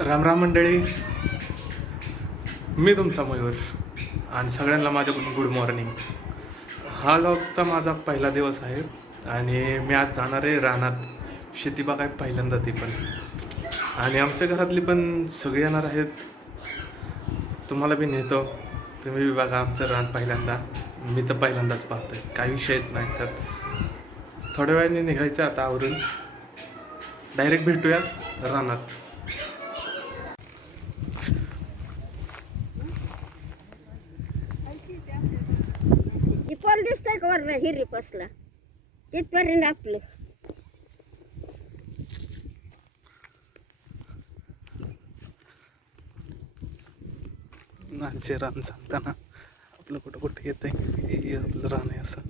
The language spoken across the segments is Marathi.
राम राम मंडळी, मी तुमचा मयूर आणि सगळ्यांना माझ्याकडून गुड मॉर्निंग. हा लॉगचा माझा पहिला दिवस आहे आणि मी आज जाणार आहे रानात शेती बघाय पहिल्यांदा, ती पण. आणि आमच्या घरातली पण सगळी येणार आहेत. तुम्हाला बी नेतो, तुम्ही बी बघा आमचं रान पहिल्यांदा. मी तर पहिल्यांदाच पाहतोय, काही विषयच नाही. तर थोड्या वेळाने निघायचं आता आवरून, डायरेक्ट भेटूया रानात. पोल दिसतंय का वर हिरी पसला इथपर्यंत आपलं. नाचे रान सांगताना आपलं कुठं कुठं येत आहे, हे आपलं रान आहे असं.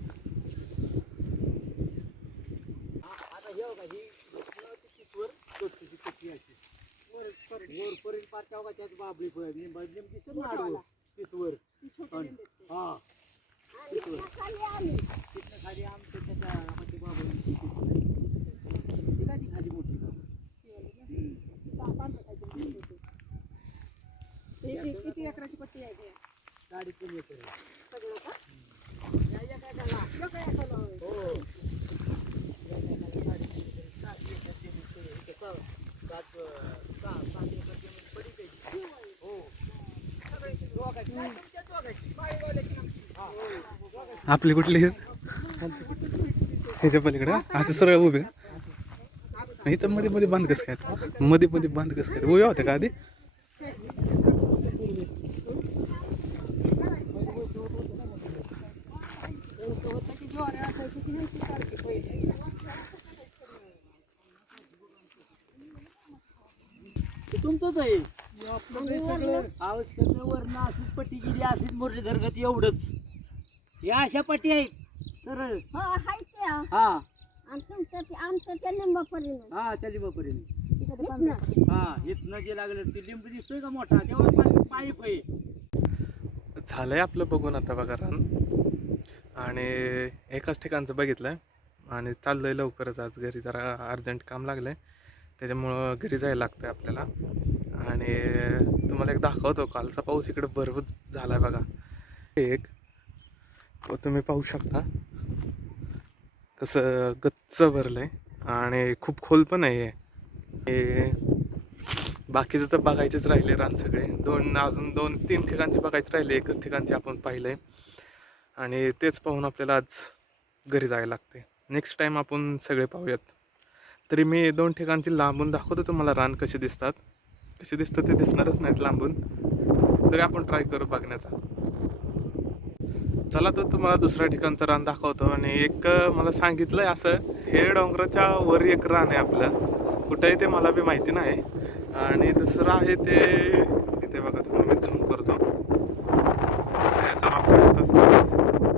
किती एकराची पट्टी आहे? 3.5 एकर सगळं का? हो. आपली कुठली ह्याच्या पलीकडे असं सरळ उभे का? इथं मध्ये मध्ये बांध कसं काय, मध्ये मध्ये बांध कसं काय उभ्या होत्या का आधी? तुमचंच आहे आवश्यक वरण अशीच पट्टी गेली, अशीच मुरलीधर गत एवढंच. या अशा पट्टी आहेत सरळ. हो हाय ते. हा आणि तुमचं आमचं त्या लिंबापर्यंत. हा त्या लिंबापर्यंत. इथनं. हा इथनं जे लागलं ते लिंब दिसतोय का मोठा, तेव्हा पाईप आहे. झालंय आपलं बघून आता बघा रान. आणि एकाच ठिकाणचं बघितलं आणि चाललंय लवकरच. आज घरी जरा अर्जंट काम लागलंय, त्याच्यामुळं घरी जायला लागतंय आपल्याला. आणि तुम्हाला एक दाखवतो, कालचा पाऊस इकडे भरपूर झालाय बघा. एक तुम्ही पाहू शकता कसं गच्च भरलंय आणि खूप खोल पण आहे हे. बाकीचं तर बघायचेच राहिले रान सगळे. अजून 2-3 ठिकाणचे बघायचे राहिले, एकच ठिकाणचे आपण पाहिलंय. आणि तेच पाहून आपल्याला आज घरी जायला लागते. नेक्स्ट टाईम आपण सगळे पाहूयात. तरी मी 2 ठिकाणची लांबून दाखवतो तुम्हाला रान कसे दिसतात. कसे दिसतं ते दिसणारच नाहीत लांबून, तरी आपण ट्राय करू बघण्याचा. चला तर तुम्हाला दुसऱ्या ठिकाणचं रान दाखवतो. आणि एक मला सांगितलंय असं, हे डोंगराच्या वर एक रान आहे आपलं, कुठं आहे ते मला बी माहिती नाही. आणि दुसरं आहे ते इथे बघा, तुम्हाला मी झूम करतो.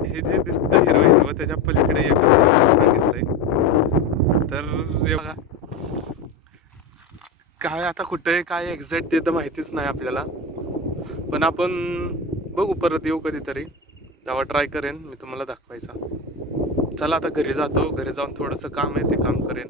हे जे दिसतं हिरवं हिरवं, त्याच्या पलीकडे एक असं सांगितलंय. तर हे बघा काय, आता कुठं आहे काय एक्झॅक्ट ते तर माहितीच नाही आपल्याला. पण आपण बघू, परत येऊ कधीतरी, तेव्हा ट्राय करेन मी तुम्हाला दाखवायचा. चला आता घरी जातो, घरी जाऊन थोडंसं काम आहे ते काम करेन.